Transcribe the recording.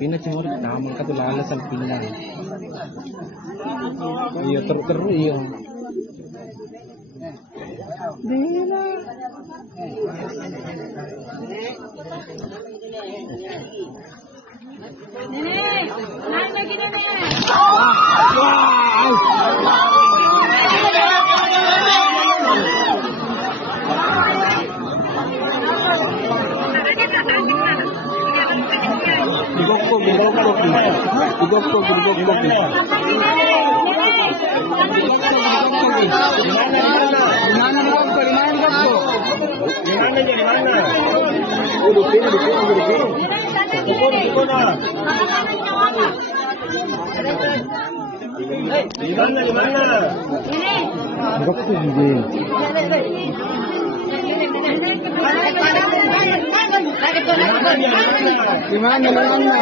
Pina cuma naman ka tulala sa Pina. Iya ter iya. Bela. Nenek, naik lagi nenek. Gimana?